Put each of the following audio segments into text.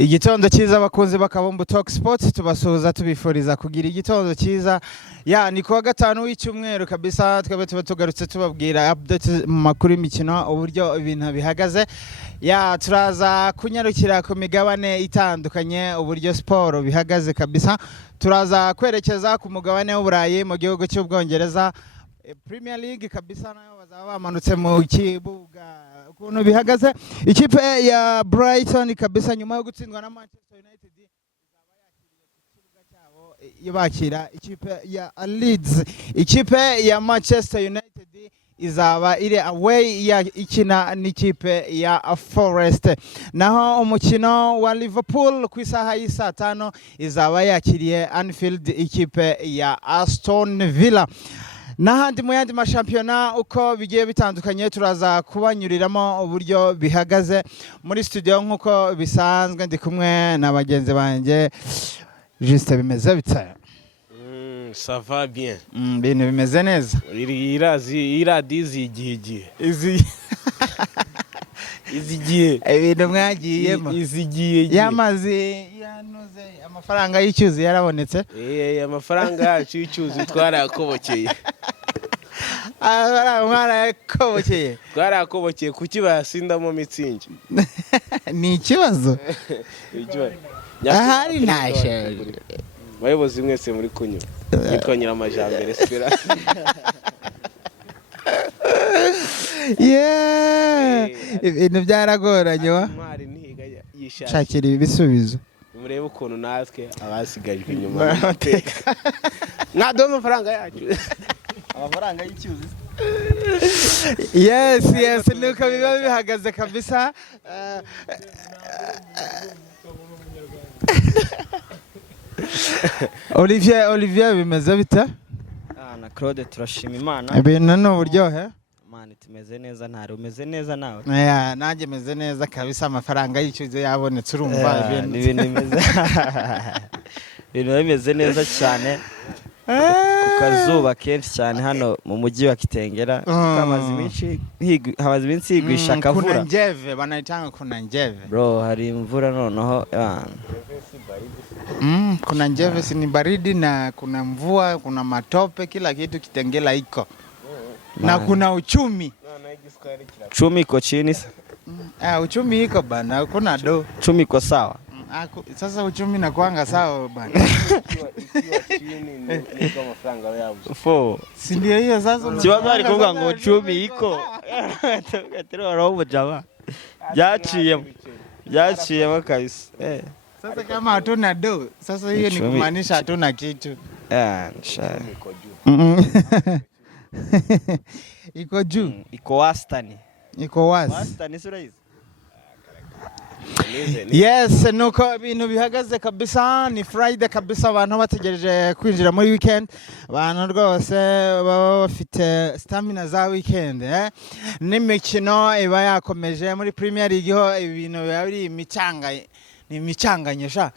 Igitondo cyiza abakunzi bakabumbu Talk Sports tubasuhuza tubifuriza kugira igitondo cyiza ni kuwa gatanu w'icyumweru kabisa twebe tugarutse tubabwira update mu makuru y'imikino uburyo ibintu bihagaze turaza kunyarukira ku migabane itandukanye uburyo sport bihagaze kabisa turaza kwerekeza ku mugabane w'Uburayi mu gihugu cy'Ubwongereza Premier League kabisa nayo bazaba bamanutse mu kibuga ukuntu bihagaze ikipe ya Brighton kabisa nyuma yo gutsindwa na Manchester United izaba yakiriye ku kibuga cyabo ibakira ikipe ya Leeds ikipe ya Manchester United izaba iri away ya ikina n'ikipe ya Forest naho umukino wa Liverpool ku isaha y'isa 5 izaba yakiriye Anfield ikipe ya Aston Villa Nahandi mu yandi mashampiyona uko bigiye bitandukanye turaza kubanyuriramo uburyo bihagaze muri studio nkuko bisanzwe ndi kumwe na bagenzi banjye juste bimeze bitaya ça va bien bintu bimeze neza iradizi igihe izigiye ibintu mwagiyemo izigiye yamazi yanuze amafaranga y'icyuzi yarabonetse amafaranga yacu y'icyuzi twarakobokeye twarakobokeye kuki bayasindamo mitsingi ni ikibazo ahari nashe bayobozi mwese muri kunyura nitwa Nyiramajambere Esperance ibintu byaragoranye wa shakira ibisubizo murebe ukuntu natwe abasigajwe inyuma n'amateka mwado amafaranga yacu amafaranga y'icyuzi yes nuko biba bihagaze kabisa Olivier bimeze bita na Claude turashima Imana ibintu no buryohe Imana tumeze neza ntari umeze neza nawe nanjye meze neza kabisa amafaranga y'icyuzi yabonetse urumva ibintu bimeze neza cyane ku kazuba kenshi cyane hano mu mujyi wa Kitengera hamaze iminsi higwisha akavura kuna njeve banaitanga kuna njeve bro hari imvura noneho kuna njeve si ni baridi na kuna mvua kuna matope kila kitu Kitengela iko na kuna uchumi iko chini uchumi iko bana kuna do uchumi iko sawa sasa uchumi na kuanga sawa bana si ndio hiyo sasa kibazo ari kuvuga ngo uchumi iko atero roho jama byaciyemo kabisa sasa kama hatuna do sasa hiyo ni kumaanisha hatuna kitu iko juu iko wastani sura hizi yes nuko ibintu bihagaze kabisa ni Friday kabisa abantu bategereje kwinjira muri weekend abantu rwose baba bafite stamina za weekend n'imikino iba yakomeje muri Premier League ho ibintu biri imicanganyisha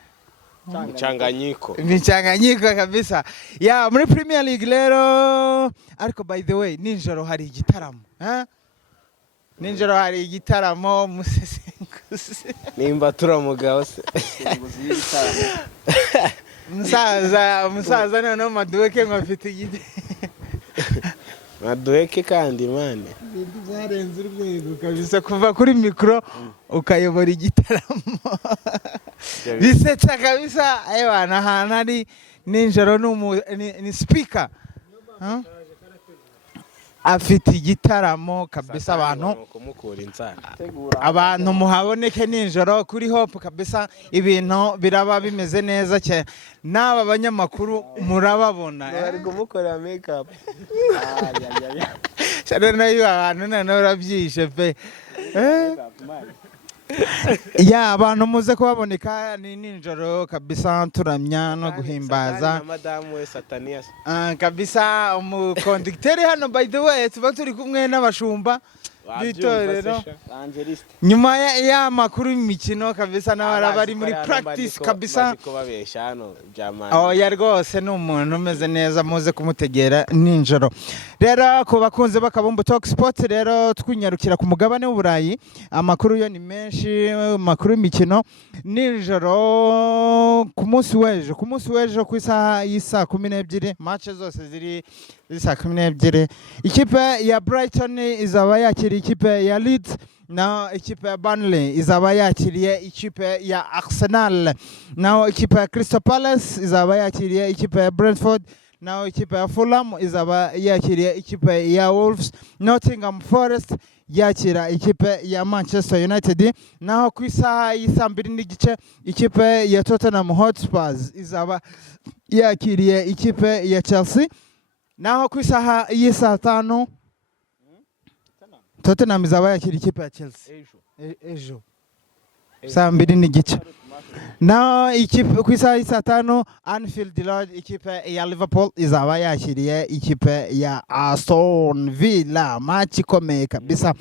Michanganyiko kabisa muri Premier League lero ariko by the way ninjoro hari igitaramo ninjoro hari igitaramo musesenguzi nimba turamugabo se musaza none maduke ngafite igiti maduke kandi mane zarenze urwego kabisa kuva kuri mikro ukayobora igitaramo bisetsa kabisa bana hana ari ninjoro ni speaker afite igitaramo kabisa abantu muhaboneke ninjoro kuri Hope kabisa ibintu biraba bimeze neza cyane n'aba banyamakuru murababona bari kumukorera makeup cyane abantu none urabyishe pe abantu muze kubaboneka ni ninjoro kabisa turamya no guhimbaza Madame Satanias kabisa umukonducteur hano by the way tuba turi kumwe n'abashumba by'itorero nyuma ya makuru y'imikino kabisa n'abara bari muri practice kabisa. Oya rwose ni umuntu umeze neza, muze kumutegera ninjoro. Rero ku bakunze bakabumbu Talk Sport rero twinyarukira ku mugabane w'Uburayi, amakuru yo ni menshi, makuru y'imikino ninjoro ku munsi w'ejo ku isaha y'isa 12 match zose ziri saa 12. Ikipe ya Brighton izaba yakiriye ikipe ya Leeds, naho ikipe ya Burnley izaba yakiriye ikipe ya Arsenal, naho ikipe ya Crystal Palace izaba yakiriye ikipe ya Brentford, naho ikipe ya Fulham izaba yakiriye ikipe ya Wolves, Nottingham Forest yakira ikipe ya Manchester United, naho ku isaha y'isa 2:30 ikipe ya Tottenham Hotspur izaba yakiriye ikipe ya Chelsea, naho ku isaha y'isa 5 Tottenham izaba yakira ikipe ya Chelsea ejo saa 2:30. Naho ikipe ku isaha y'isa 5 Anfield Road ikipe ya Liverpool izaba yakiriye ikipe ya Aston Villa, match ikomeye kabisa.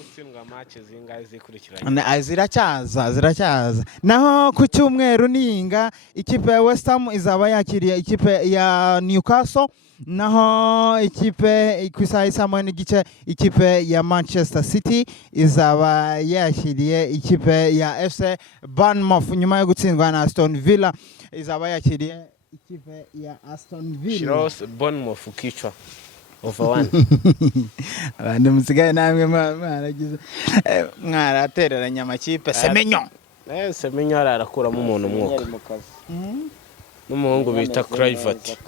Ziracyaza. Naho ku cyumweru ninga ikipe ya West Ham izaba yakiriye ikipe ya Newcastle, naho ikipe ku isaha y'isa 1:30 ikipe ya Manchester City izaba yakiriye ikipe ya FC Bournemouth. Nyuma yo gutsindwa na Aston Villa izaba yakiriye ikipe ya Aston Villa. Shiros Bournemouth kichwa over 1. Abandi musigaye namwe mwaragize mwaratereranya amakipe Semenyo. Semenyo arakuramo umuntu umwuka. N'umuhungu bita Kluivert.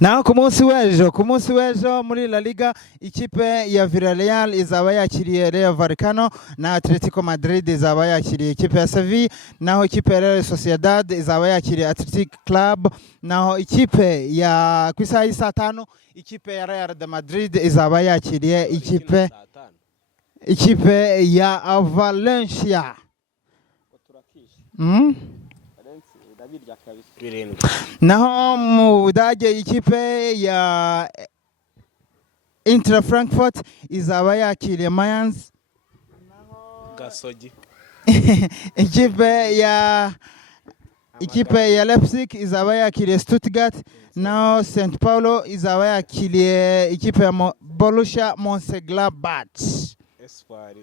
Naho ku munsi w'ejo muri La Liga ikipe ya Villarreal izaba yakiriye Rayo Vallecano, na Atletico Madrid izaba yakiriye ikipe ya Sevilla, naho ikipe ya Real Sociedad izaba yakiriye Athletic Club, naho ikipe ya ku isaha y'isa 5 ikipe ya Real de Madrid izaba yakiriye ikipe ya Valencia. Naho mu Budage ikipe ya Inter Frankfurt izaba yakiriye Mayence, Gasogi. ikipe ya Leipzig izaba yakiriye Stuttgart, naho St Paulo izaba yakiriye ikipe ya Borussia Mönchengladbach. Espoir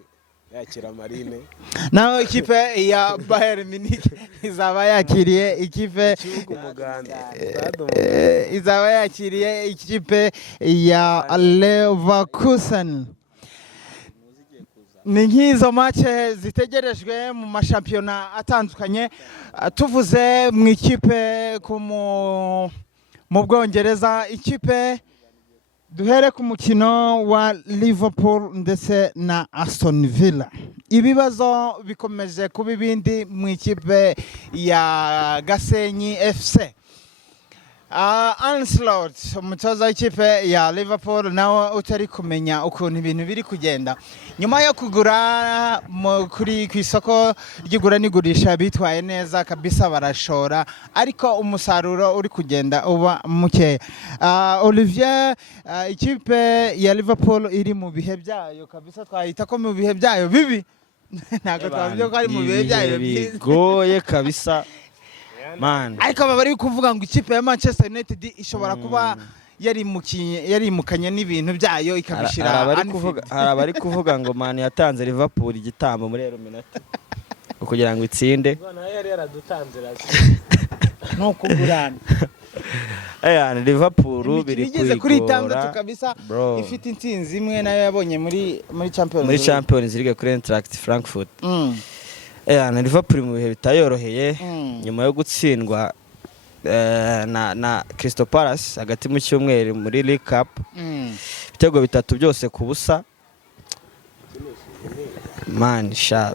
yakira Marine. Naho ikipe ya Bayern Munich izaba yakiriye ikipe ya Leverkusen. Ni nk'izo matche zitegerejwe mu mashampiyona atandukanye. Tuvuze mu ikipe mu Bwongereza, ikipe duhere ku mukino wa Liverpool ndetse na Aston Villa. Ibibazo bikomeje kuba ibindi mu ikipe ya Gasenyi FC. Ancelotti umutoza w'ikipe ya Liverpool nawe utari kumenya ukuntu ibintu biri kugenda nyuma yo kugura kuri ku isoko ry'igura n'igurisha bitwaye neza kabisa, barashora ariko umusaruro uri kugenda uba muke. Olivier, ikipe ya Liverpool iri mu bihe byayo kabisa, twahita ko mu bihe byayo bibi ntabwo twavuze ko ari mu bihe byayo bigoye kabisa. Man. Ariko bari kuvuga ngo ikipe ya Manchester United ishobora kuba yarimukanye n'ibintu byayo ikabishira. Hari abari kuvuga ngo Man yatanze Liverpool igitambo muri Illuminati kugira ngo itsinde. Bwana yari yaradutanze razi. No kugurana. Liverpool biri kwigora kuri 6 kabisa, ifite intsinzi imwe nayo yabonye muri Champions League kuri Eintracht Frankfurt. Liverpool mu bihe bitayoroheye nyuma yo gutsindwa na Crystal Palace hagati mu cyumweru muri League Cup, ibitego 3 byose ku busa. Man sha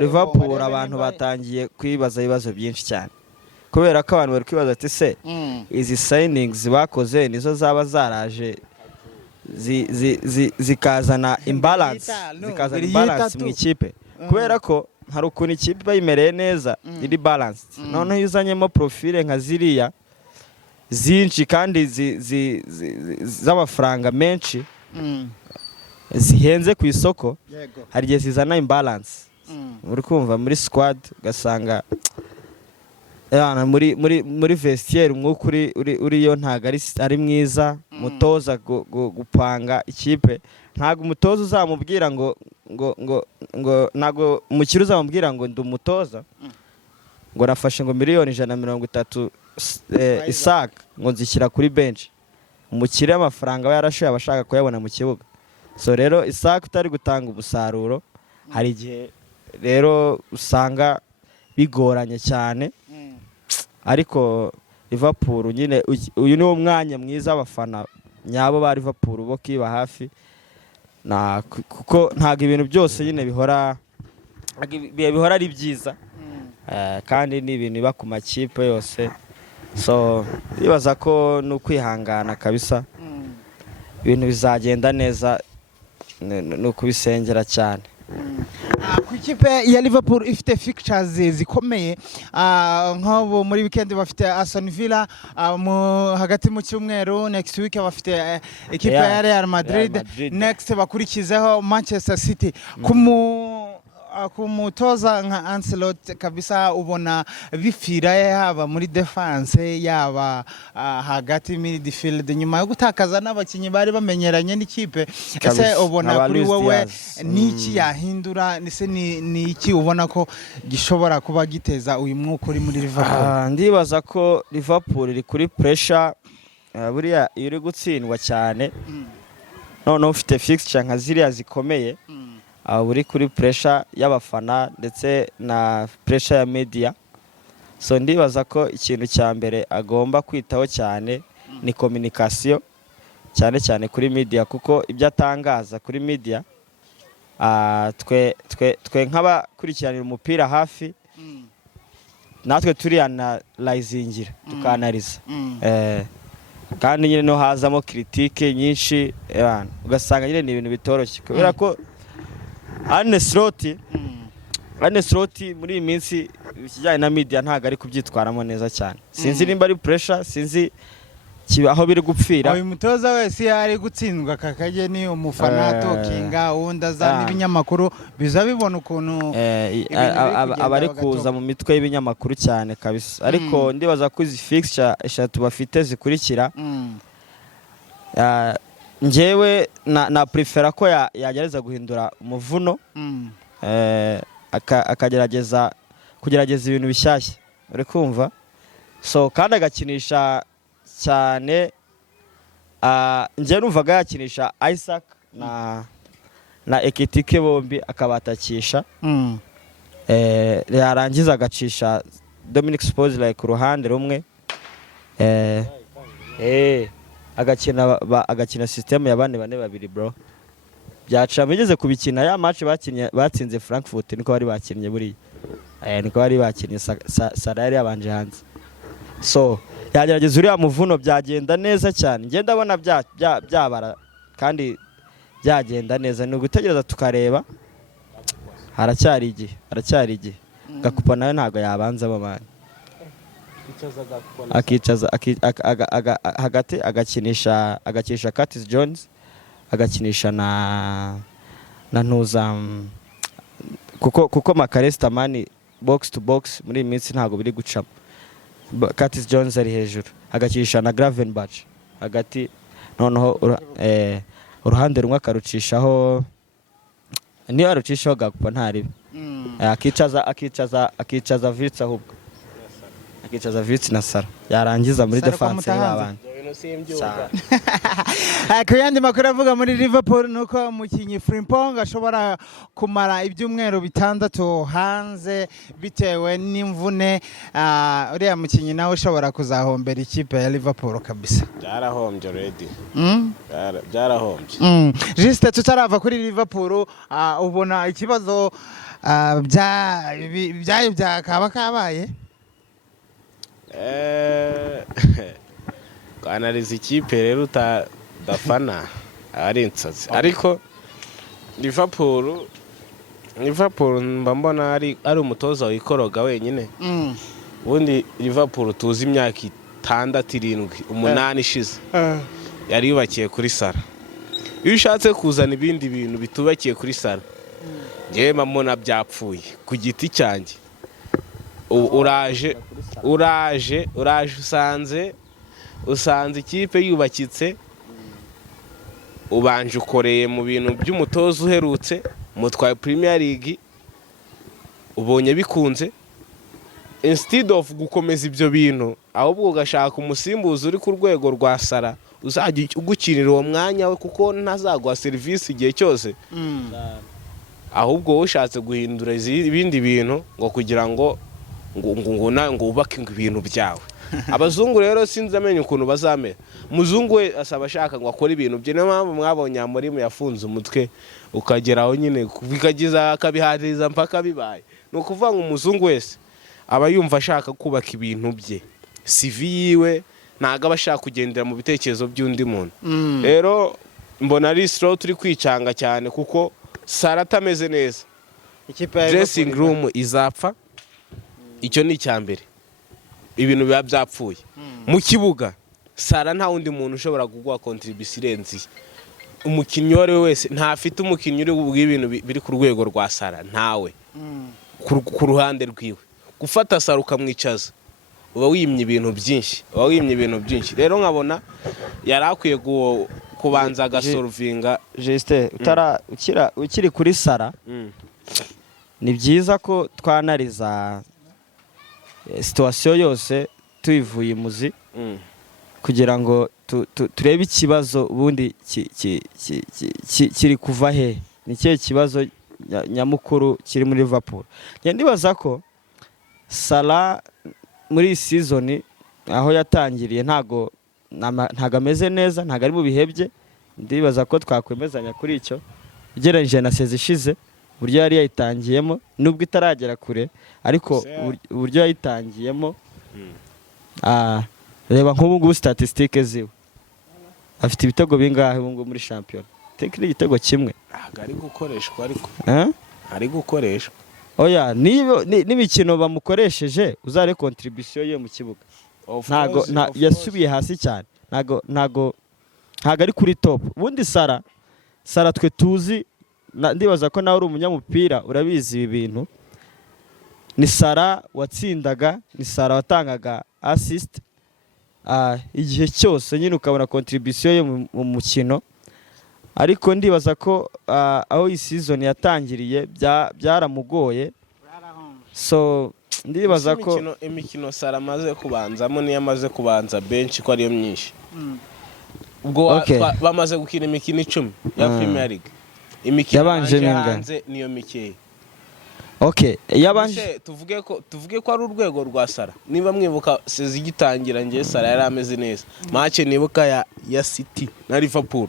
Liverpool abantu batangiye kwibaza ibibazo byinshi cyane, kubera ko abantu bari kwibaza ati se izi signings bakoze nizo zaba zaraje zikazana imbalance mu ikipe, kubera ko hari ukuntu ikipe bayimereye neza iri balanced, noneho yuzanyemo profile nka ziriya zinshi kandi z'amafaranga menshi, zihenze ku isoko Yego. hari igihe zizana imbalance uri kumva muri squad ugasanga muri vestiaire umwuka uriyo ntago ari mwiza mutoza gupanga ikipe ntago umutoza uzamubwira ngo ntago umukiri uzamubwira ngo ndi umutoza ngo nafashe ngo miliyoni 130 Isaac ngo nzishyira kuri bench umukire amafaranga we yarashoye abashaka kuyabona mu kibuga so rero Isaac utari gutanga umusaruro hari igihe rero usanga bigoranye cyane ariko Liverpool nyine uyu ni umwanya mwiza abafana nyabo ba Liverpool bo kiba hafi kuko ntago ibintu byose nyine bihora ari byiza kandi ni ibintu biba ku makipe yose so bibaza ko ni ukwihangana kabisa ibintu bizagenda neza ni ukubisengera cyane ku ikipe ya Liverpool ifite fixtures zikomeye nk'abo muri weekend bafite Aston Villa hagati mu cyumweru next week bafite ikipe ya Real Madrid next bakurikizeho Manchester City kumutoza nka Ancelotti kabisa ubona bifira haba muri defense yaba hagati midfield nyuma yo gutakaza n'abakinyi bari bamenyeranye n'ikipe ese ubona kuri wowe niki yahindura ese ni iki ubona ko gishobora kuba giteza uyu mwuka uri muri Liverpool ndibaza ko Liverpool iri kuri pressure buriya iri gutsindwa cyane none ufite fixture nka ziriya zikomeye buri kuri pressure y'abafana ndetse na pressure ya media so ndibaza ko ikintu cya mbere agomba kwitaho cyane ni communication cyane kuri media kuko ibyo atangaza kuri media twe nk'abakurikiranira umupira hafi natwe turi analyzingira tukanaliza kandi nyine no hazamo critique nyinshi ugasanga nyine ni ibintu bitoroshye kubera ko Arne Slot muri iyi minsi ikijyanye na media ntago ari kubyitwaramo neza cyane sinzi nimba ari pressure sinzi aho biri gupfira uyu mutoza wese ari gutsindwa kakaje ni umufana tokinga wundaza n'ibinyamakuru biza bibona ukuntu abari kuza mu mitwe y'ibinyamakuru cyane kabisa ariko ndibaza ko izi fixture eshatu bafite zikurikira njyewe na prefera ko yagereza guhindura umuvuno akagerageza ibintu bishyashya uri kumva so kandi agakinisha cyane njye numvaga yakinisha Isaac na Ekitike bombi akabatakisha yarangiza agacisha Dominic Szoboszlai ku ruhande rumwe agakina system ya 4-2-2 bro byaca bigeze kubikina ya match batsinze Frankfurt niko bari bakinnye buri niko bari bakinnye Salah yari yabanje hanze so yagerageza uriya muvuno byagenda neza cyane ngenda ndabona byabara kandi byagenda neza ni ugutegereza tukareba haracyari igihe Gakupa nawe ntago yabanza babana akicaza hagati agakinisha Curtis Jones agakinisha na ntuza kuko Makalesta mani box to box muri iyi minsi ntago biri gucamo Curtis Jones ari hejuru agakinisha na Gravenberch hagati noneho uruhande rumwe akarucishaho niyo arucishaho Gakupa ntaribe akicaza Vitz ahubwo akicaza Vitz na Salah yarangiza muri defense y'abandi ku yandi makuru avuga muri Liverpool nuko umukinnyi Frimpong ashobora kumara ibyumweru 6 hanze bitewe n'imvune uriya mukinnyi nawe ushobora kuzahombera ikipe ya Liverpool kabisa byarahombye already byarahombye juste tutarava kuri Liverpool ubona ikibazo byakaba kabaye analiza ikipe rero utadafana ari insazi ariko Liverpool mba mbona ari umutoza wikoroga wenyine ubundi Liverpool tuzi imyaka 6, 7, 8 ishize yari yubakiye kuri Salah iyo ushatse kuzana ibindi bintu bitubakiye kuri Sara njyewe mbona byapfuye ku giti cyanjye. uraje usanze ikipe yubakitse, ubanje ukoreye mu bintu by'umutoza uherutse, mutwaye Premier League, ubonye bikunze, instead of gukomeza ibyo bintu ahubwo ugashaka umusimbuzi uri ku rwego rwa Sara uzajya ugukinira uwo mwanya we, kuko ntazaguha serivisi igihe cyose. Ahubwo wowe ushatse guhindura ibindi bintu ngo kugira ngo wubake ibintu byawe. Abazungu rero sinzi amenye ukuntu bazamera. Muzungu we asaba ashaka ngo akore ibintu bye. Niyo mpamvu mwabonye Amorim yafunze umutwe ukageraho nyine bikagiza akabihariza mpaka bibaye. Ni ukuvuga ngo umuzungu wese aba yumva ashaka kubaka ibintu bye, CV yiwe ntago aba ashaka kugendera mu bitekerezo by'undi muntu. Rero mbona ari slow turi kwicanga cyane, kuko Sara atameze neza, dressing room izapfa. Icyo ni icyambere, ibintu biba byapfuye. Mu kibuga Sara nta wundi muntu ushobora kuguha contribution irenze. Umukinnyi wari wese ntafite umukinnyi uri bw'ibintu biri ku rwego rwa Sara, ntawe ku ruhande rwiwe. Gufata Sara ukamwicaza uba wimye ibintu byinshi. Rero nkabona yari akwiye kubanza agasolvinga. Juste ukiri kuri Sara, ni byiza ko twanariza situation yose tuyivuye imuzi, kugira ngo turebe ikibazo ubundi kiri kuva he, ni kihe kibazo nyamukuru kiri muri Liverpool. Ndibaza ko Sara muri season aho yatangiriye ntago ameze neza, ntago ari mu bihebye. Ndibaza ko twakwemezanya kuri icyo ugereranyije na sezi ishize, uburyo yari yayitangiyemo, nubwo itaragera kure, ariko uburyo yayitangiyemo. Reba nk'ubu ngubu statistique ziwe, afite ibitego bingahe ubu ngubu muri shampiyona? Tekiri igitego kimwe. Ari gukoreshwa ariko. Ari gukoreshwa. Oya, n'imikino bamukoresheje uzare contribution ye mu kibuga. Ntago yasubiye hasi cyane. Ntago ari kuri top. Ubundi Sara twe tuzi, ndibaza ko nawe uri umunyamupira urabizi ibi bintu. Ni Sara watsindaga, ni Sara watangaga assist igihe cyose, nyine ukabona contribution ye mu mukino. Ariko ndibaza ko aho iyi season yatangiriye byaramugoye. So ndibaza ko imikino Sara amaze kubanzamo niyo amaze kubanza benshi ko ariyo myinshi. Ubwo bamaze gukina imikino 10 ya Premier League. Imikino yabanje hanze niyo mikeya. Yabanje tuvuge ko ari urwego rwa Sara. Niba mwibuka sezi gitangira ngiye Sara yari ameze neza. Match nibuka ya City na Liverpool.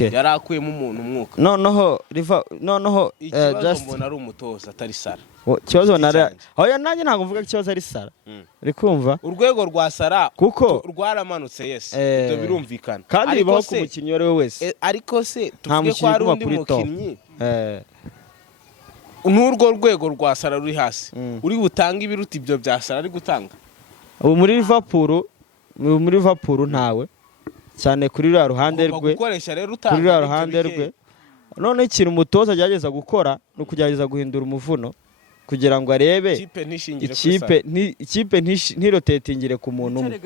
Yari akuyemo umuntu umwuka. Noneho just mbona ari umutoza atari Sara. Kibazo oya nanjye ntabwo mvuga kibazo ari Sara. Uri kumva? Urwego rwa Sara kuko rwaramanutse, yes. Ibyo birumvikana. Kandi bibaho ku mukinnyi wari wese. Ariko se tuvuge ko ari undi mukinnyi. N'urwo rwego rwa Sara ruri hasi. Uri butanga ibiruta ibyo bya Sara ari gutanga. Ubu muri Liverpool ntawe. Cyane kuri rwa ruhande rwe. Kuri rwa ruhande rwe. None ikintu umutoza agerageza gukora no kugerageza guhindura umuvuno kugira ngo arebe ikipe ntirotetingire ku muntu umwe.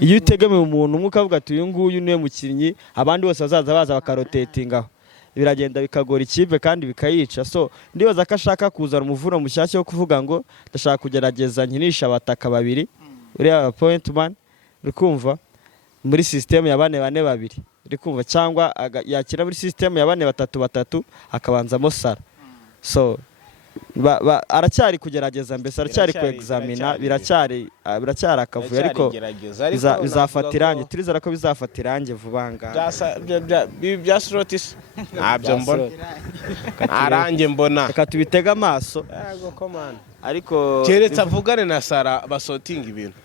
Iyo utegamiye umuntu umwe ukavuga ati uyu nguyu niwe mukinnyi, abandi bose bazaza baza bakarotetingaho, biragenda bikagora ikipe kandi bikayica. So ndibaza ko ashaka kuzana umuvuno mushyashya wo kuvuga ngo ndashaka kugerageza nkinisha abataka babiri, uriya point man, uri kumva, muri system ya 4-4-2, uri kumva, cyangwa yakira muri system ya 4-3-3 akabanzamo Sara. So aracyari kugerageza, mbese aracyari ku examina, biracyari akavuyo, ariko bizafata irange. Turizera ko bizafata irange vuba ngaha. Bya Slotis ntabyo mbona, arange mbona, reka tubitega amaso. Yego komanda, ariko keretse avugane na Sara basotinga ibintu.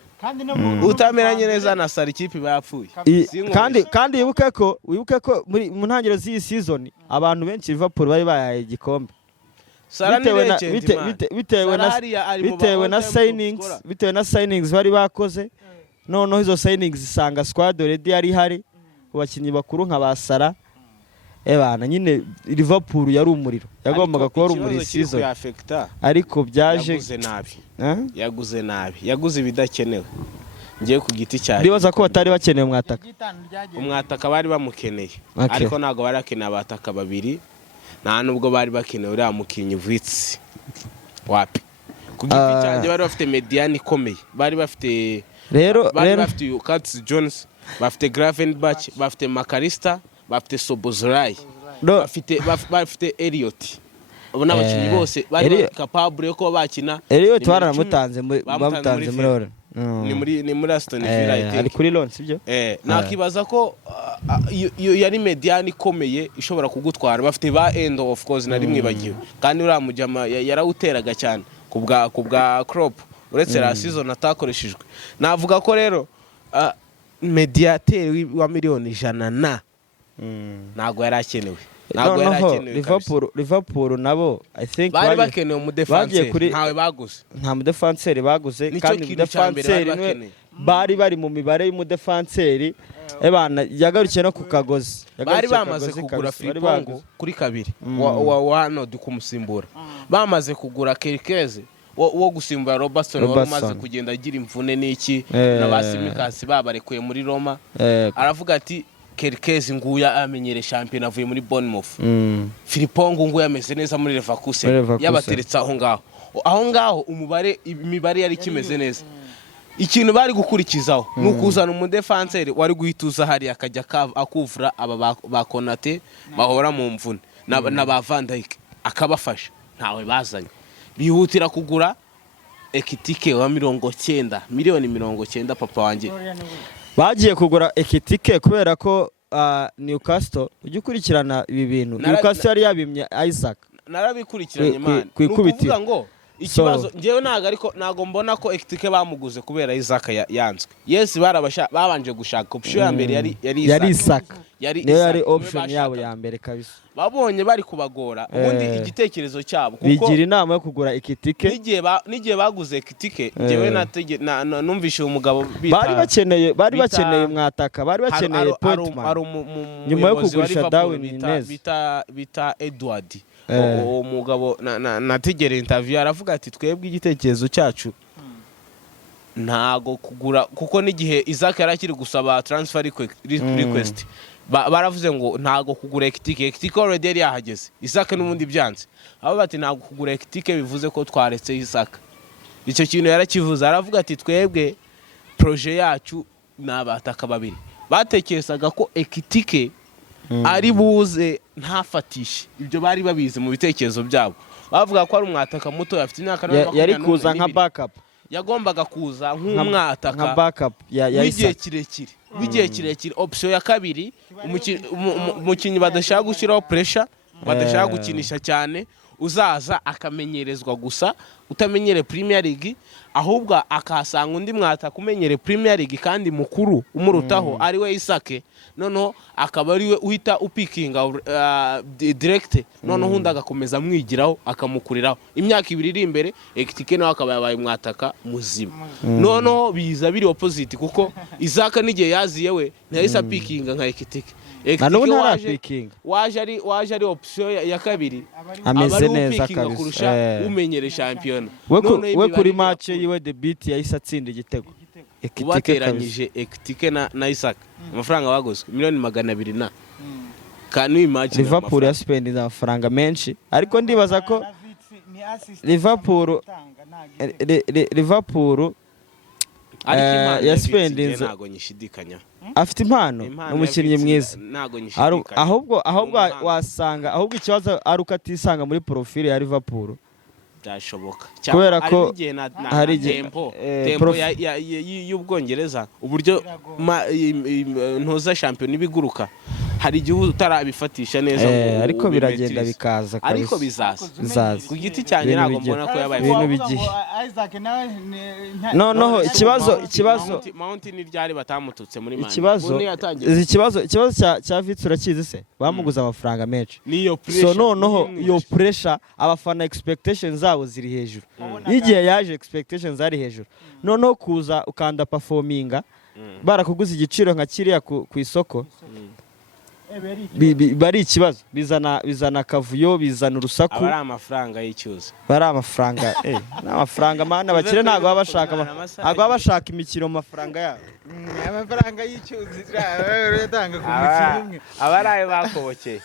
Utameranye neza na Sara ikipe bayapfuye. Kandi wibuke ko mu ntangiriro z'iyi season abantu benshi Liverpool bari bayaye igikombe. Bitewe na signings bari bakoze. Noneho izo signings isanga squad already yari hari. ku bakinnyi bakuru nka basara ebana nyine Liverpool yari umuriro yagombaga kuba ari umuriro season ariko byaje yaguze nabi yaguze ibidakenewe ngiye ku giti cyane bibaza ko batari bakeneye umwataka bari bamukeneye ariko ntago barakeneye abataka babiri nta nubwo bari bakeneye uriya mukinnyi Vitsi wapi ku giti cyanjye bari bafite mediane ikomeye bari bafite Curtis Jones bafite Gravenberch bafite Makarista bafite Sobozlai bafite Elliot abo n'abakinnyi bose bari capable yo kuba bakina Elliot baramutanze muri ore ni muri Aston Villa ari kuri loan sibyo nakibaza ko yari mediane ikomeye ishobora kugutwara bafite ba end of course na rimwe bagiwe kandi uriya mujama yarawuteraga cyane kubwa Klopp uretse la season atakoreshejwe navuga ko rero mediateur wa miliyoni 100 ntago yarakenewe Liverpool nabo I think bari bakeneye umudefanseri ntawe baguze nta mudefanseri baguze kandi umudefanseri bari mu mibare y'umudefanseri ebana yagarukiye no ku kagozi bari bamaze kugura Frimpong kuri kabiri wa no dukumusimbura bamaze kugura Kerkeze wo gusimbura Robertson wari umaze kugenda agira imvune n'iki n'abasimikasi babarekuye muri Roma aravuga ati Kerkeze nguya amenyere champion avuye muri Bournemouth Frimpong nguya ameze neza muri Leverkusen yabateretse aho ngaho imibare yari kimeze neza ikintu bari gukurikizaho nukuzana umudefanseri wari guhituza hari akajya akuvura aba ba Konate bahora mu mvune na ba Van Dijk akabafasha ntawe bazanye bihutira kugura Ekitike wa 90 miliyoni 90 papa wanje bagiye kugura Ekitike kubera ko Newcastle ujye ukurikirana ibi bintu Newcastle yari yabimye Isaac narabikurikiranye man kuvuga ngo ikibazo ngewe nago mbona ko Ekitike bamuguze kubera Isaac yanzwe yes babanje gushaka option ya mbere yari Isaac yari option yabo ya mbere kabisa babonye bari kubagora ubundi igitekerezo cyabo kuko bigira inama yo kugura Ekitike nigiye baguze Ekitike ngewe numvishe umugabo bari bakeneye mwataka bari bakeneye Portman nyuma yo kugurisha Darwin Nunez bita Edward umugabo nategere interview aravuga ati twebwe igitekerezo cyacu ntago kugura kuko n'igihe Isaac yarakiri gusaba transfer request baravuze ngo ntago kugura Ekitike already yari yahageze Isaac n'ubundi byanze abo bati ntago kugura Ekitike bivuze ko twaretse Isaac icyo kintu yarakivuze aravuga ati twebwe projet yacu n'abataka babiri batekerezaga ko Ekitike ari buze ntafatishe ibyo bari babize mu bitekerezo byabo bavuga ko ari umwataka muto yafite imyaka yari kuza nka backup yagombaga kuza nk'umwataka nka backup w'igihe kirekire option ya kabiri umukinnyi badashaka gushyiraho pressure badashaka gukinisha cyane uzaza akamenyerezwa gusa utamenyere Premier League ahubwo akasanga undi mwataka umenyere Premier League kandi mukuru umurutaho ari we Isaac noneho akaba ari we uhita upikinga direct noneho undi agakomeza mwigiraho akamukuriraho imyaka 2 iri imbere Ekitike nawe akaba yabaye mwataka muzima noneho biza biri opposite kuko Isaac n'igihe yaziye we ntahise apikinga nka Ekitike waje ari option ya kabiri ameze neza kabisa kurusha umenyere champion we kuri match yiwe debut yahise atsinda igitego bateranyije Ekitike na Isaac amafaranga baguze miliyoni 200 na kandi imagine Liverpool ya spending amafaranga menshi ariko ndibaza ko Liverpool ya spending ntago nyishidikanya afite impano n'umukinnyi mwiza ahubwo wasanga ahubwo ikibazo ari ukatisanga muri profile ya Liverpool byashoboka kubera ko hari tempo y'Ubwongereza uburyo ntoza champion ibiguruka hari igihe utarabifatisha neza ariko biragenda bikaza ariko bizaza ku giti cyane ntago mbona ko yabaye ibintu bigiye noneho ikibazo Mountain ryari batamututse muri Man ikibazo cya Vitsi urakizi se bamuguza amafaranga menshi niyo pressure so noneho iyo pressure abafana expectations zabo ziri hejuru igihe yaje expectations zari hejuru noneho kuza ukanda performinga barakuguza igiciro nka kiriya ku isoko bari ikibazo bizana akavuyo bizana urusaku aba ari amafaranga y'icyuzi bari amafaranga n'amafaranga mana bakire ntago baba bashaka imikino mu mafaranga yabo amafaranga y'icyuzi uratanga ku mukino umwe aba ari ayo bakobokeye.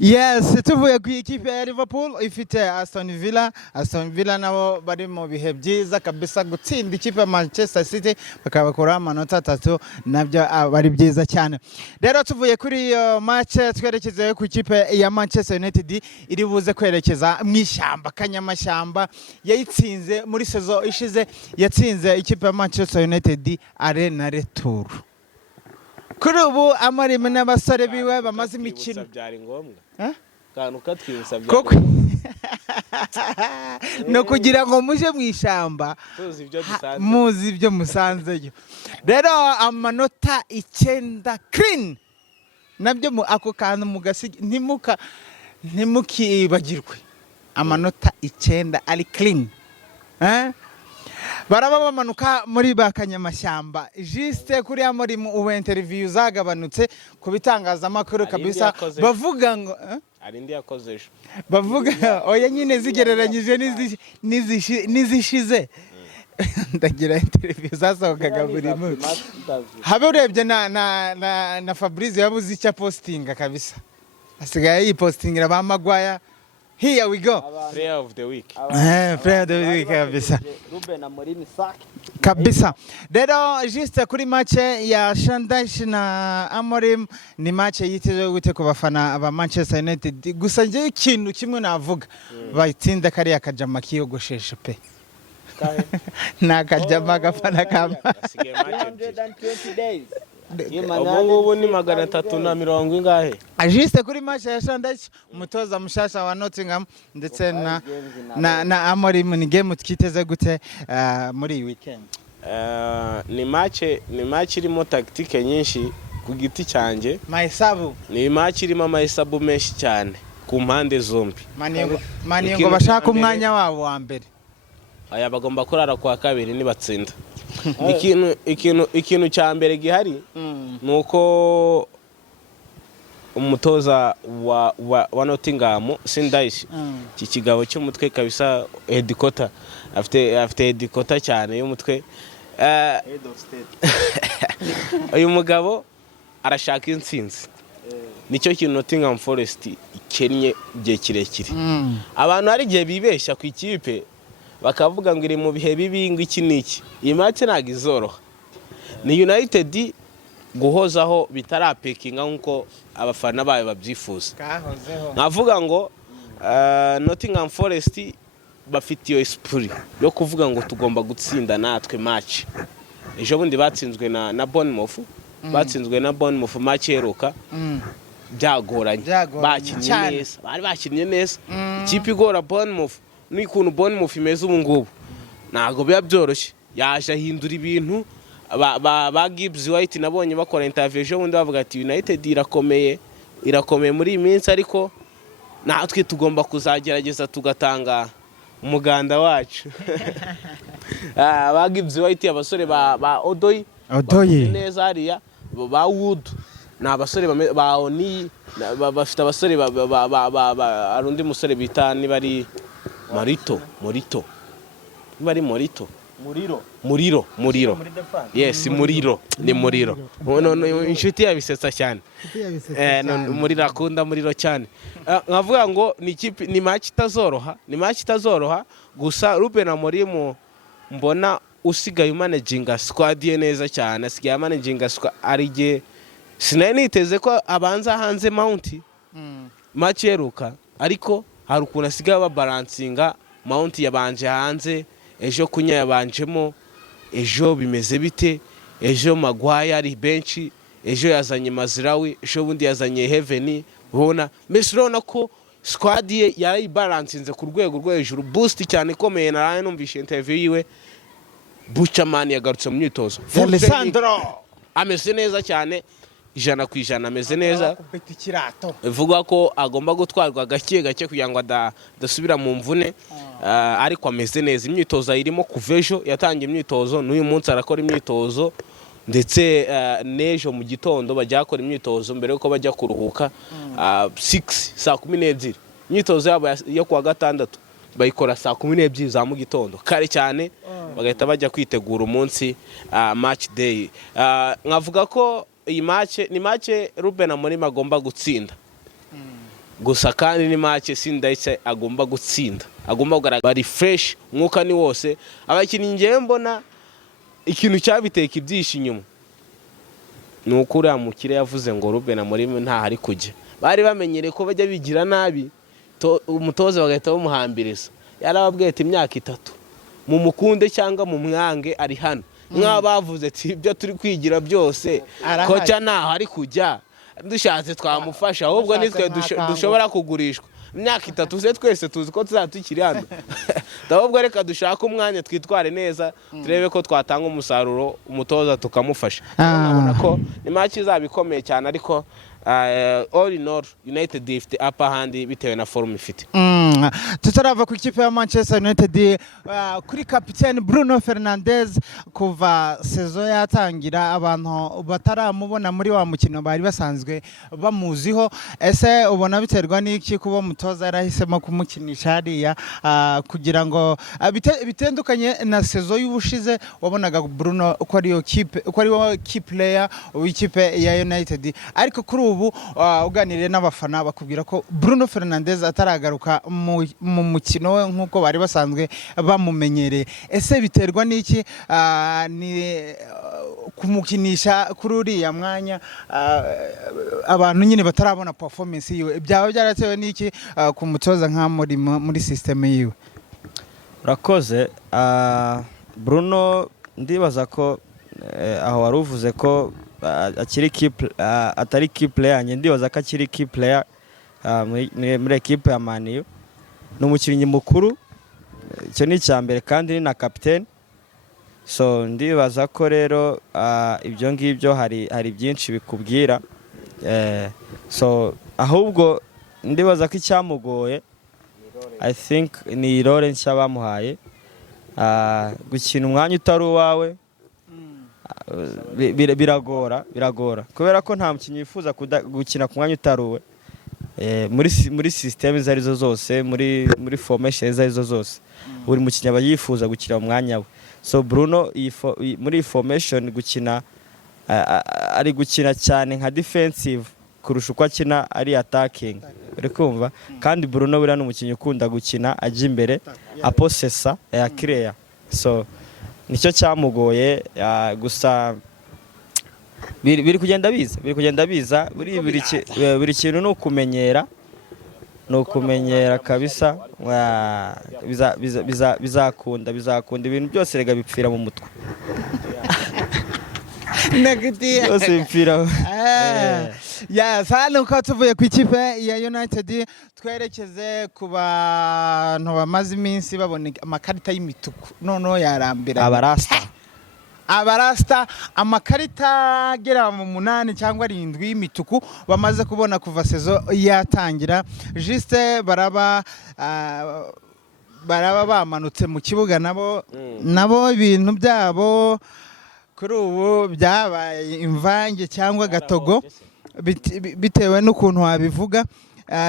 yes tuvuye ku ikipe ya Liverpool ifite Aston Villa nabo bari mu bihe byiza kabisa gutsinda ikipe ya Manchester City bakabakora amanota 3 nabyo bari byiza cyane. Rero tuvuye kuri iyo match twerekeze ku ikipe ya Manchester United iri buze kwerekeza mu ishyamba kanyamashyamba yayitsinze muri saison ishize yatsinze ikipe ya Manchester United arena retour. Kuri ubu Amorim n'abasore biwe bamaze imikino byari ngombwa kantu katwibutsa koko no kugira ngo muje mu ishyamba muzi ibyo musanzeyo. Rero amanota 9 clean nabyo ako kantu mugasigi ntimukibagirwe amanota 9 ari clean baraba bamanuka muri bakanyamashyamba juste kuri Amorim ubu interview zagabanutse ku bitangazamakuru kabisa bavuga ngo ari ndi yakozeje bavuga oya nyine zigereranyije ndagira interview zasohokaga buri munsi habe urebye na Fabrice yabuze icyo postinga kabisa asigaye yipostingira ba Maguire. Here we go. Player of the week. Player of the week kabisa. Ruben Amorim sack. Kabisa. Rero juste kuri match ya Shandash na Amorim ni match yiteze gute ku bafana ba Manchester United. Gusa nje ikintu kimwe navuga bayitsinda kari akajama kiyogosheshe pe. Na kajama gafana kama. 120 days. Ubu ni 340 ingahe Juste kuri match ya Shandash umutoza mushasha wa Nottingham ndetse na Amorim ni game tukiteze gute muri weekend. Ni match irimo tactique nyinshi ku giti cyanjye ni match irimo amahesabu menshi cyane ku mpande zombi. Maningo bashaka umwanya wabo wa mbere aya bagomba kurara kwa kabiri nibatsinda. Ikintu cya mbere gihari nuko umutoza wa Nottingham Sindaish iki kigabo cy'umutwe kabisa headquarter afite headquarter cyane y'umutwe head of state. uyu mugabo arashaka intsinzi nicyo kintu Nottingham Forest ikennye gihe kirekire. Abantu hari gihe bibeshya ku ikipe bakavuga ngo iri mu bihe bibi ngo iki niki. Iyi match ntago izoroha. Ni United guhozaho bitarapekinga nkuko abafana bayo babyifuza. Navuga ngo Nottingham Forest bafite iyo esprit yo kuvuga ngo tugomba gutsinda natwe match. Ejo bundi batsinzwe na Bournemouth. Batsinzwe na Bournemouth match yeruka. Byagoranye. Bakinnye neza. Bari bakinnye neza. Ikipe igora Bournemouth n'ikuntu Bournemouth imeze ubu ngubu ntago biba byoroshye. Yaje ahindura ibintu ba Gibbs White nabonye bakora interview ejo bundi bavuga ati United irakomeye muri iyi minsi ariko natwe tugomba kuzagerageza tugatanga umuganda wacu. Ba Gibbs White abasore ba Odoi neza hariya ba Wood na abasore ba Oni bafite abasore arundi musore bita ni bari Muriro. Yes, Muriro. Ni Muriro. Inshuti yabisetsa cyane. Muriro akunda Muriro cyane. Nkavuga ngo ni match itazoroha. Gusa Ruben Amorim mbona usigaye managinga squad ye neza cyane. Asigaye managinga squad arige sinari niteze ko abanza hanze Mount. Match yeruka ariko hari ukuntu asigaye babalansinga. Mount yabanje hanze, ejo Kunya yabanjemo, ejo bimeze bite, ejo Maguire ari benshi, ejo yazanye Mazraoui, ejo bundi yazanye Heaven. Ubona mesirona ko squad ye yari balansinze ku rwego rwo hejuru, boost cyane ikomeye. Naraye numvishe interview yiwe Buchaman yagarutse mu myitozo. Alessandro ameze neza cyane 100% ameze neza. Ivuga ko agomba gutwarwa gake kugira ngo adasubira mu mvune. Ariko ameze neza. Imyitozo irimo kuvejo yatangiye imyitozo n'uyu munsi arakora imyitozo ndetse n'ejo mu gitondo bajya bakora imyitozo mbere yuko bajya kuruhuka 6 saa 12 imyitozo yabo yo kuwa gatandatu bayikora saa 12 za mu gitondo kare cyane bagahita bajya kwitegura umunsi match day. Nkavuga ko iyi match ni match Ruben Amorim agomba gutsinda gusa kandi ni match Sindayise agomba gutsinda, agomba kugaragara bari fresh, umwuka ni wose. Abakinnyi ngiye mbona ikintu cyabiteka ibyinshi inyuma ni uko uriya mukire yavuze ngo Ruben Amorim nta hari kujya. Bari bamenyereye ko bajya bigira nabi umutoza bagahita bamuhambiriza. Yarababwiye ati imyaka 3 mu mukunde cyangwa mu mwange ari hano. Bavuze ati ibyo turi kwigira byose kocha nta hari kujya, dushatse twamufasha ahubwo nitwe dushobora kugurishwa. Imyaka 3 se twese tuzi ko tuzatukiri hano. Ndabwo reka dushaka umwanya twitware neza turebe ko twatanga umusaruro umutoza tukamufasha. Nabona ko ni match izabikomeye cyane ariko all in all United ifite upper hand bitewe na form ifite. Tutarava ku ikipe ya Manchester United kuri kapiteni Bruno Fernandes kuva sezo yatangira abantu bataramubona muri wa mukino bari basanzwe bamuziho. Ese ubona biterwa n'iki kuba mutoza yarahisemo kumukinisha hariya kugira ngo bitendukanye na sezo y'ubushize wabonaga Bruno uko ariyo key player w'ikipe ya United, ariko kuri ubu uganiriye n'abafana bakubwira ko Bruno Fernandes ataragaruka mu mukino we nkuko bari basanzwe bamumenyereye. Ese biterwa n'iki ni kumukinisha kuri uriya mwanya abantu nyine batarabona performance yiwe? Byaba byaratewe n'iki kumutoza nka muri system yiwe? Urakoze. Bruno ndibaza ko aho waruvuze ko atari key player, ndibaza ko akiri key player muri equipe ya Man U. Ni umukinnyi mukuru, icyo ni icyambere kandi ni na captain. So ndibaza ko rero ibyo ngibyo hari byinshi bikubwira. So ahubwo ndibaza ko icyamugoye I think ni role nshya bamuhaye, gukina umwanya utari uwawe biragora kubera ko nta mukinnyi yifuza gukina ku mwanya utari uwe muri system izo arizo zose, muri formation izo arizo zose. Buri mukinnyi aba yifuza gukina mu mwanya we. So Bruno muri formation gukina ari gukina cyane nka defensive kurusha uko akina ari attacking, uri kumva? Kandi Bruno buriya n'umukinnyi ukunda gukina ajya imbere aposesa ya clear. So nicyo cyamugoye, gusa biri kugenda biza buri kintu ni ukumenyera kabisa. Bizakunda ibintu byose rega bipfira mu mutwe. Negative byose bipfira. Hano ko tuvuye ku ikipe ya United twerekeze ku bantu bamaze iminsi babona amakarita y'imituku noneho yarambira abarasta amakarita agera mu 8 cyangwa 7 y'imituku bamaze kubona kuva sezo yatangira. Juste baraba bamanutse mu kibuga nabo ibintu byabo kuri ubu byabaye imvange cyangwa gatogo bitewe n'ukuntu wabivuga.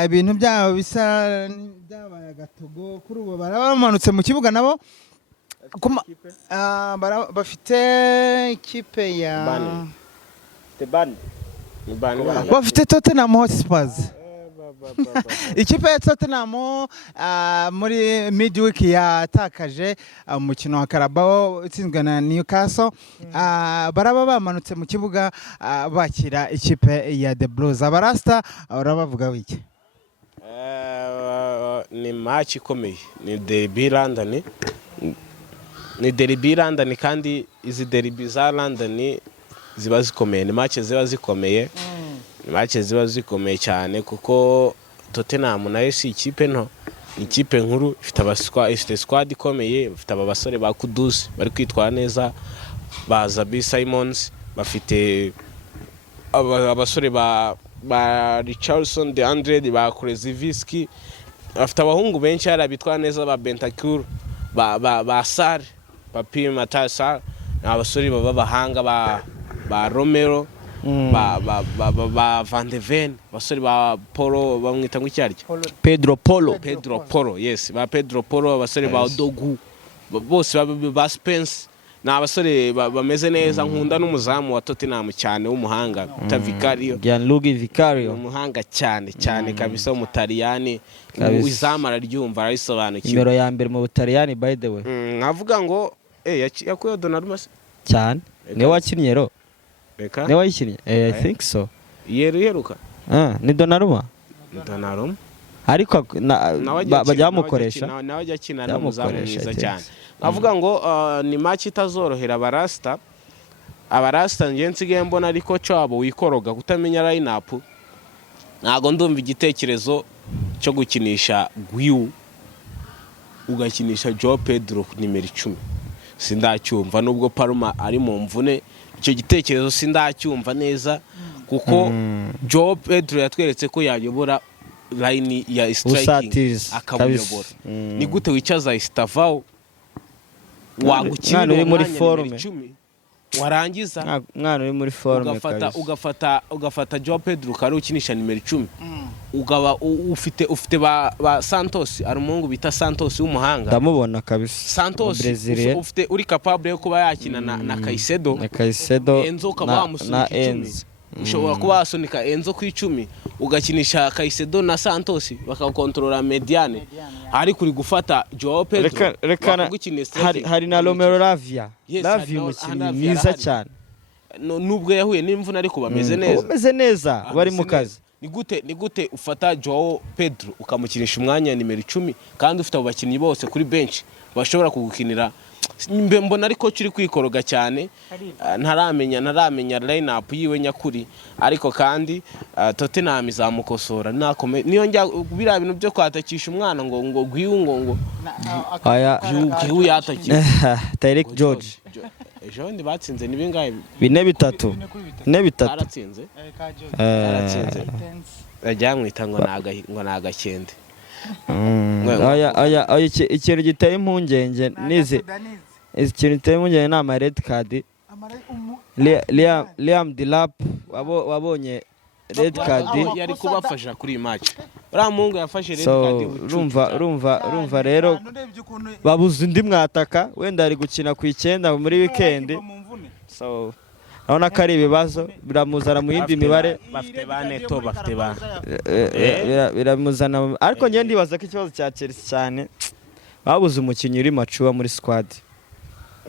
Ibintu byabo bisa byabaye gatogo kuri ubu barabamanutse mu kibuga nabo bafite ikipe ya bafite Tottenham Hotspur. Ikipe ya Tottenham muri midweek yatakaje umukino wa Carabao itsinzwe na Newcastle. Baraba bamanutse mu kibuga bakira ikipe ya The Blues. Abarasta urabavuga wiki? Ni match ikomeye, ni derby London, kandi izi derby za London ziba zikomeye, ni match ziba zikomeye. Match ziba zikomeye cyane kuko Tottenham nayo si ikipe nto, ni ikipe nkuru ifite squad ikomeye, bafite abasore ba Kudus bari kwitwara neza, ba Zabi Simons, bafite abasore ba Richarlison, De Andre, ba Kuleziviski, bafite abahungu benshi hari abitwara neza, ba Bentancur, ba Sar, Papi Matasa, abasore baba bahanga ba Romero ba Van de Ven basore ba Polo bamwita ngo icyaryo Pedro Polo yes ba Pedro Polo abasore ba Dogu bose ba Spence ni abasore bameze neza nkunda n'umuzamu wa Tottenham cyane w'umuhanga ta Vicario Gianluigi Vicario umuhanga cyane kabisa w'umutaliyani wizamara ryumva arisobanukiwe nimero ya mbere mu Butaliyani by the way nkavuga ngo yakuye Donnarumma cyane niwe wakinnye ro reka niwe wakinnye I think so iheruka ni Donnarumma ariko bajya bamukoresha nawe ajya akina n'umuzamu mwiza cyane avuga ngo ni match itazorohera abarasta ngiye nsigaye mbona ariko cabo wikoroga kutamenya line up ntago ndumva igitekerezo cyo gukinisha Guiu ugakinisha Joao Pedro nimero 10 sindacyumva nubwo Parma ari mu mvune icyo gitekerezo sindacyumva neza kuko Joao Pedro yatweretse ko yayobora line ya striking akabuyobora ni gute wicaza Estavao wagukinira muri forume warangiza mwana uri muri forume ugafata Joao Pedro kari ukinisha nimero 10 ugaba ufite ba Santos arumuhungu bita Santos w'umuhanga ndamubona kabisa Santos ufite uri capable yo kuba yakina na Caicedo Enzo kaba wamusunika 10 ushobora kuba wasunika Enzo ku 10 ugakinisha Caicedo na Santos bakakontrola mediane ari kuri gufata Joao Pedro hari na Romero Lavia umukinnyi mwiza cyane nubwo yahuye n'imvune ariko bameze neza bari mu kazi ni gute ufata Joao Pedro ukamukinisha umwanya nimero 10 kandi ufite abakinnyi bose kuri bench bashobora kugukinira mbona ariko kiri kwikoroga cyane ntaramenya line up yiwe nyakuri ariko kandi Tottenham izamukosora niyo njya bira bintu byo kwatakisha umwana ngo Guiu Guiu yatakisha Derek George ejo batsinze ni bingahe 4-3 aratsinze ajyamwita ngo nagakende ikintu giteye impungenge ikintu giteye impungenge ni ama red card Liam Delap wabonye red card yari kubafasha kuri iyi match uriya muhungu yafashe red card urumva rero babuze undi mwataka wenda ari gukina ku 9 muri weekend so urabona ko ari ibibazo biramuzana mu yindi mibare bafite ba Neto bafite ba biramuzana ariko njye ndibaza ko ikibazo cya Chelsea cyane babuze umukinnyi uri macuwa muri squad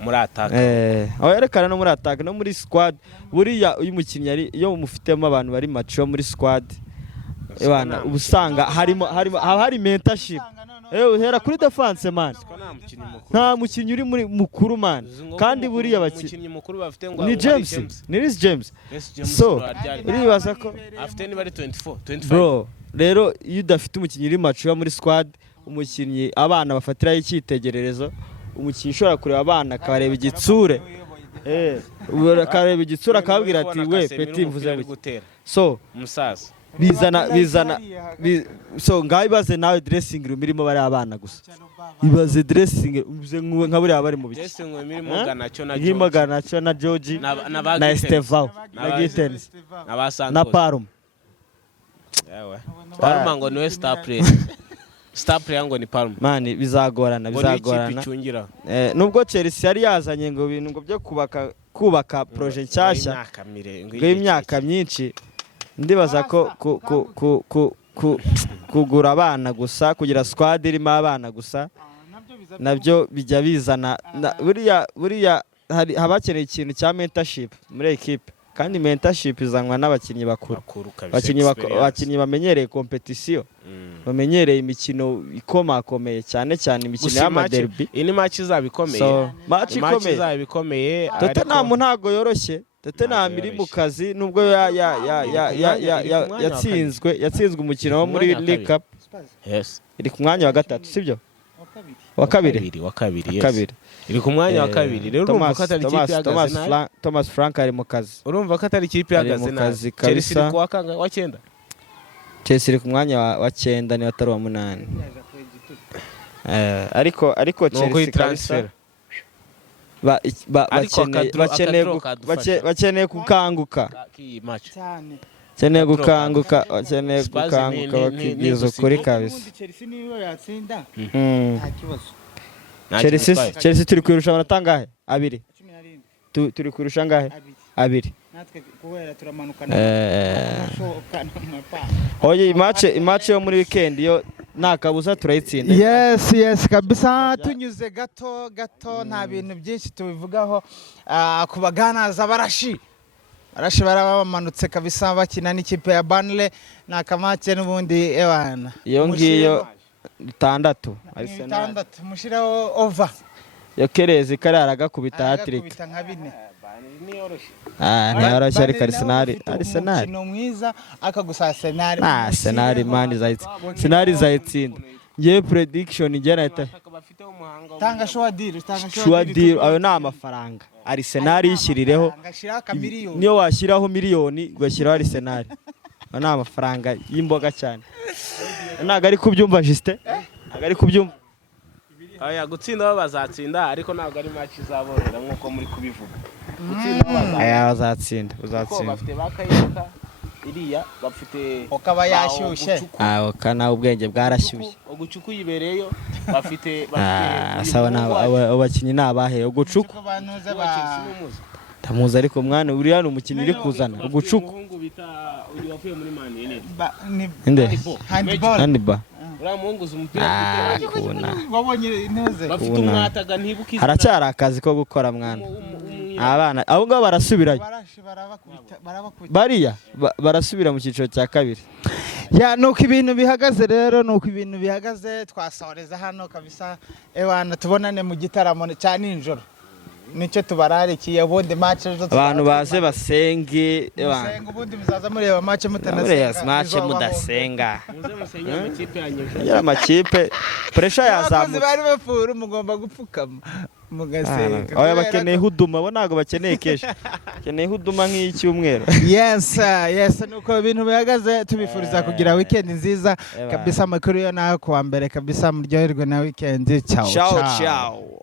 muri attack aho yerekana no muri attack no muri squad buriya uyu mukinnyi ari iyo umufitemo abantu bari macuwa muri squad ebana ubusanga hari mentorship uhera kuri defense man nta mukinnyi uri muri mukuru man kandi buriya abakinnyi mukuru bafite ngo ni James so uribaza ko afite ni bari 24 bro rero iyo udafite umukinnyi uri macuwa muri squad umukinnyi abana bafatiraho icyitegererezo umukinnyi ushobora kureba abana akabareba igitsure akareba igitsure akababwira ati we peti mvuze so umusaza bizana so ngaho ibaze nawe dressing room irimo bari abana gusa ibaze dressing nka buriya bari mu biki dressing room irimo Garnacho na George na Estevao na Gittens na Parma Parma ngo niwe star player ngo ni Parma man bizagorana nubwo Chelsea yari yazanye ngo ibintu ngo byo kubaka project nshyashya y'imyaka myinshi ndibaza ko kugura abana gusa kugira squad irimo abana gusa nabyo bijya bizana buriya habakeneye ikintu cya mentorship muri equipe kandi mentorship izanwa n'abakinnyi bakuru abakinnyi bamenyereye competition bamenyereye imikino ikomakomeye cyane imikino y'amaderby ini match izabikomeye so match izabikomeye Tottenham ntago yoroshye Tottenham iri mu kazi nubwo yatsinzwe umukino wo muri League Cup iri ku mwanya wa 3 sibyo wa kabiri iri ku mwanya wa 2 rero urumva ko atari ikipe y'agaze Thomas Frank ari mu kazi urumva ko atari ikipe y'agaze na Chelsea iri ku wa 9 Chelsea iri ku mwanya wa 9 ni atari wa 8 ariko Chelsea transfer Ariko akadro kadufasha. bakeneye gukanguka K'iyi match. cyane bakeneye gukanguka Spurs bakigiza ni ukuri gusiga. kabisa. ubundi Chelsea niyo yatsinda Mm. nta kibazo. Nta kintu bitwaye. Chelsea turi kwirusha amanota angahe? 2. 17 Turi kwirusha angahe? 2 2. natwe kubera turamanuka Eh. n'amapa. Oye imatch yo muri weekend yo nta kabuza turayitsinda. Yes kabisa, tunyuze gato nta bintu byinshi tubivugaho. Ku baganaza barashi barabamanutse kabisa bakina n'ikipe ya Burnley na kamace n'ubundi ewana Iyo ngiyo 6 Arsenal 6 mushiraho over yo Kerezi karara gakubita hat-trick. kubita nka 4. Ntiyoroshye ariko Arsenal umukino mwiza akagusa Arsenal. Arsenal man zayitsinda. Ngiye prediction njyana ita tanga sure deal sure deal ayo ni amafaranga Arsenal yishyirireho niyo washyiraho miliyoni ugashyiraho Arsenal ayo ni amafaranga y'imboga cyane ntago ari kubyumva Justin ntago ari kubyumva. Aya gutsinda bazatsinda ariko ntabwo ari match izaborohera nkuko muri kubivuga. Gutsinda aya uzatsinda bafite bakayeka iriya bafite ukaba yashyushye kana ubwenge bwarashyushye ugucuku yibereyo bafite asaba abakinyi nabahe ugucuku tamuza ariko mwana uri hano umukinyi uri kuzana ugucuku uyu wavuye muri Man United inde handball uramunguza umupira kubona wabonye inteze bafite umwataga ntibukiza haracyari akazi ko gukora mwana abana abo ngabo barasubirayo bariya barasubira mu cyiciro cya 2. nuko ibintu bihagaze rero twasoreza hano kabisa ewana tubonane mu gitaramo cya ninjoro nicyo tubararikiye ubundi match abantu baze basenge ewana ubundi muzaza mureba match mudasenga muze musenye amakipe yanyu ya makipe pressure yazamutse bari bafuru mugomba gupfukama mugasenga oya bakeneye huduma bo ntago bakeneye kesha bakeneye huduma nk'icyumweru. Yes nuko ibintu bihagaze tubifuriza kugira weekend nziza kabisa. Amakuru yo nayo kuwa mbere kabisa muryoherwe na weekend. Ciao.